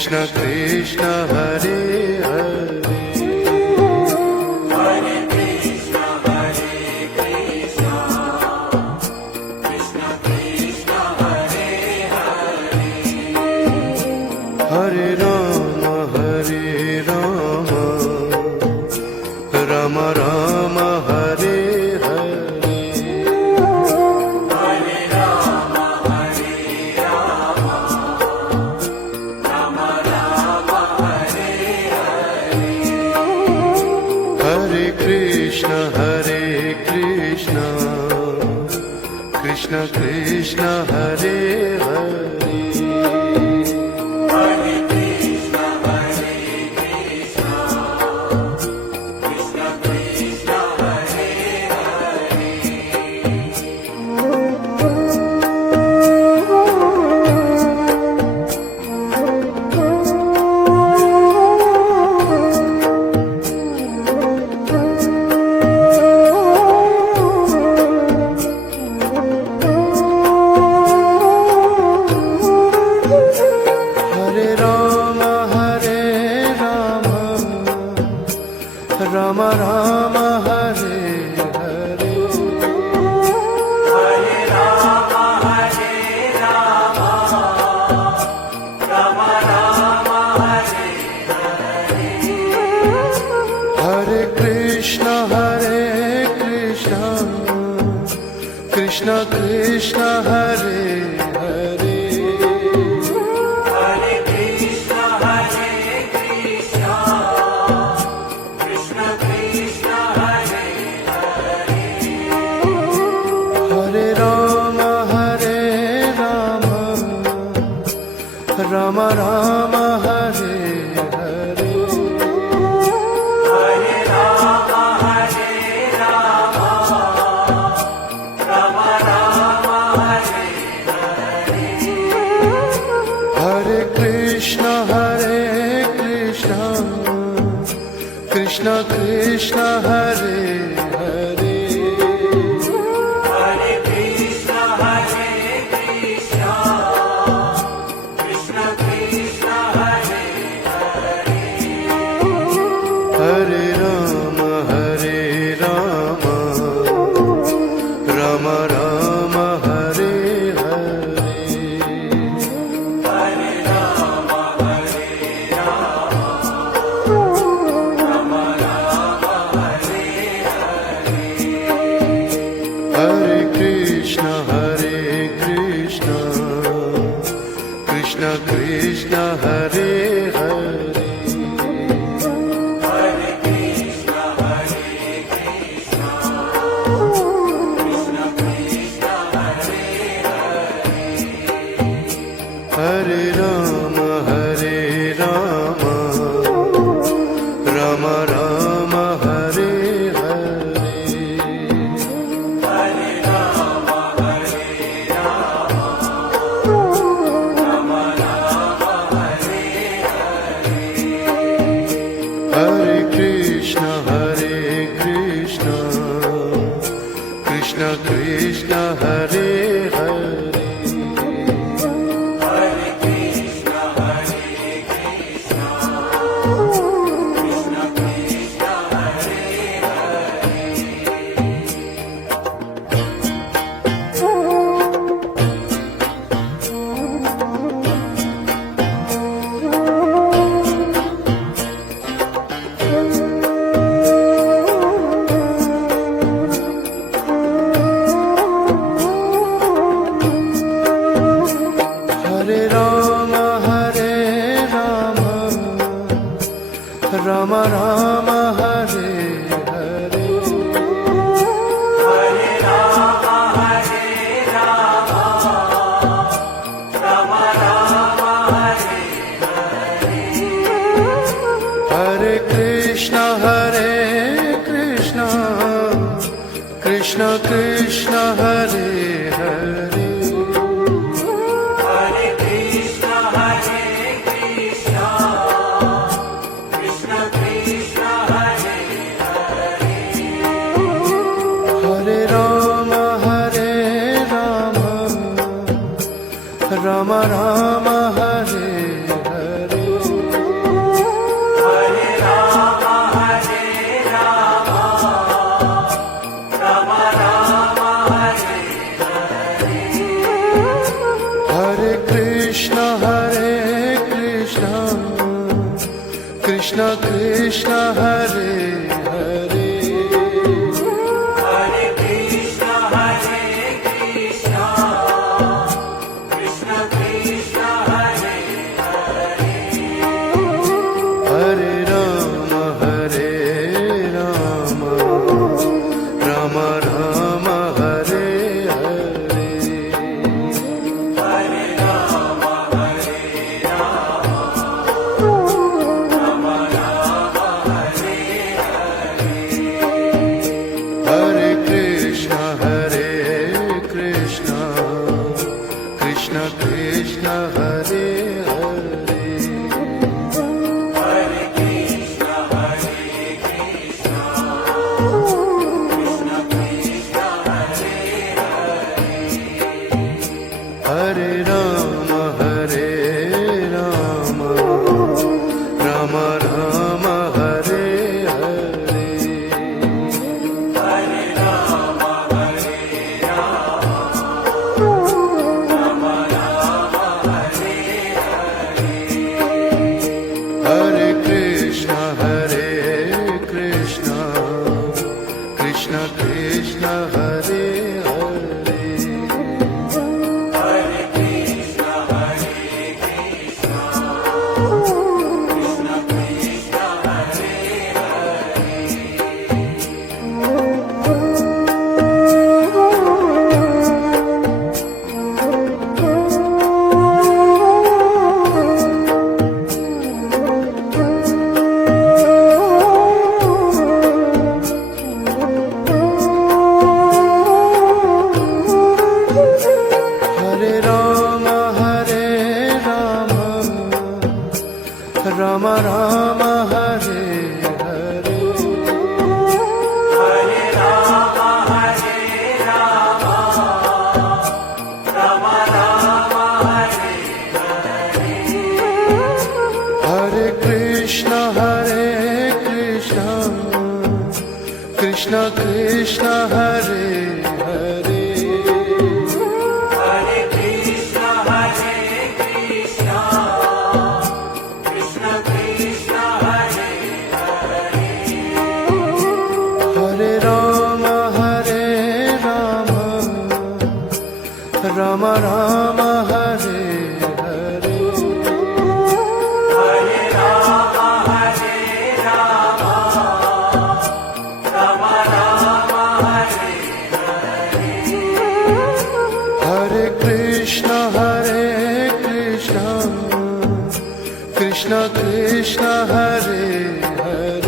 Krishna Krishna Hare Hare Hare Ram Ram Ram Hare Hare Hare Krishna Krishna Krishna Hare Hare Ram Ram Hare Hare Hare Ram Ram Ram Hare Hare Hare Krishna Krishna Krishna Hare Hare Hare Krishna Krishna Krishna Hare Hare Hare Ram Ram Ram Hare Hare Hare Ram Ram Ram Hare Hare Hare Krishna Krishna Krishna Hare Hare Hare Krishna Krishna Krishna Hare Hare Hare Ram Ram Ram Hare Hare Hare Ram Ram Ram Hare Hare Hare Krishna Krishna Krishna Hare Hare Hare Krishna Krishna Krishna Hare Hare Hare Ram Ram Ram Hare Hare Hare Ram Ram Ram Hare Hare Hare Krishna Krishna Krishna Hare Hare Hare Krishna Krishna Krishna Krishna Hare Hare Hare Ram Ram Ram Hare Hare Hare Ram Ram Ram Hare Hare Hare Krishna Krishna Krishna Hare Hare Hare Krishna Krishna Krishna Hare Hare Hare Ram Ram Ram Hare Hare Krishna Krishna Hare Hare Hare Krishna, Krishna Krishna, Hare Hare. Hare Rama Rama Rama Hare Hare Hare Rama, Rama Rama, Hare Hare. Hare Krishna Krishna Krishna Hare Hare Hare Krishna, Krishna Krishna, Hare Hare. Hare Rama Rama Rama Hare Hare Hare Rama, Rama Rama, Hare Hare. Hare Krishna Krishna Krishna Hare Hare Hare Krishna, Krishna Krishna, Hare Hare Rama Rama Rama Hare Hare Hare Rama, Rama Rama, Hare Hare. Hare Krishna Krishna Krishna Hare Hare Hare Krishna, Krishna Krishna, Hare Hare. Hare Rama Rama Rama Hare Hare Hare Rama, Rama Rama, Hare Hare. Hare Krishna Krishna Krishna Hare Hare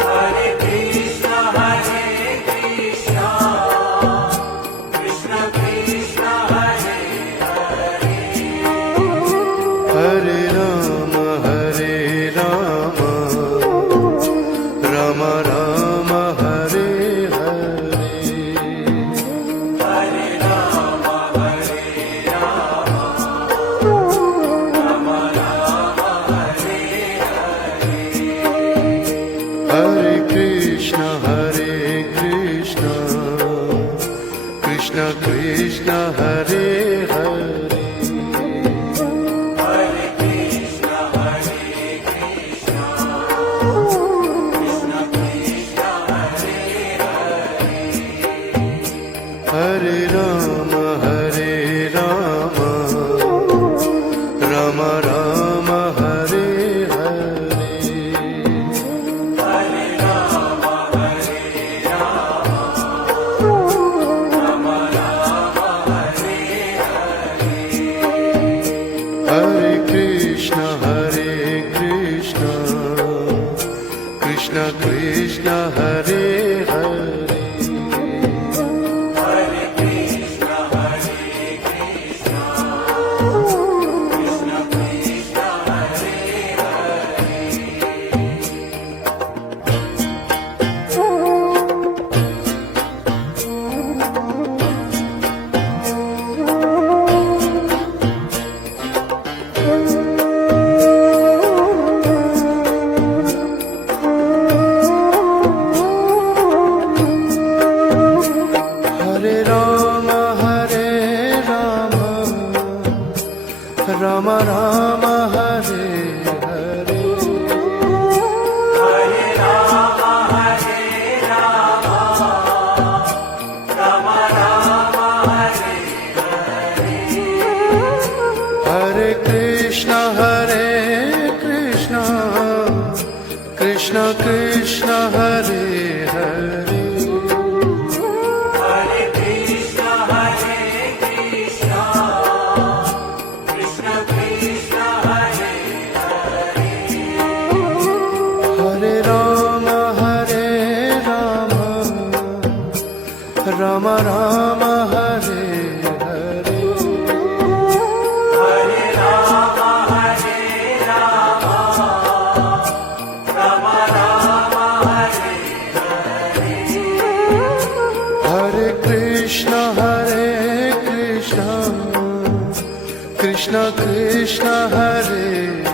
Hare Krishna, Krishna Krishna, Hare Hare. Hare Rama Rama Rama Hare Hare Hare Rama, Rama Rama, Hare Hare. Hare Krishna Krishna Krishna Hare Hare Hare Krishna, Krishna Krishna, Hare Hare. Hare Rama Rama Rama Hare Hare Hare Rama, Rama Rama, Hare Hare. Hare Krishna Krishna Krishna Hare Hare Hare Krishna, Krishna Krishna, Hare Rama Rama Hare Hare Krishna Krishna Krishna Hare Hare Hare Krishna, Krishna Krishna, Hare Hare. Hare Ram Ram Ram Hare Hare Hare Rama, Rama Rama, Hare Hare. Hare Krishna Krishna Krishna Hare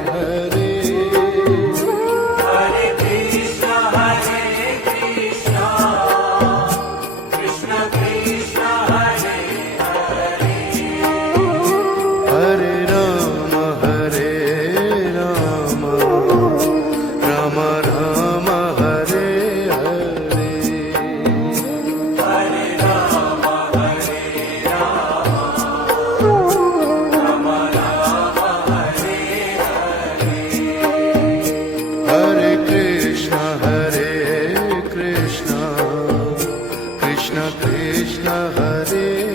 Hare Hare Krishna, Krishna Krishna, Hare Hare. Hare Ram Ram Ram Hare Hare Hare Rama, Rama Rama, Hare Hare. Hare Krishna Krishna Krishna Hare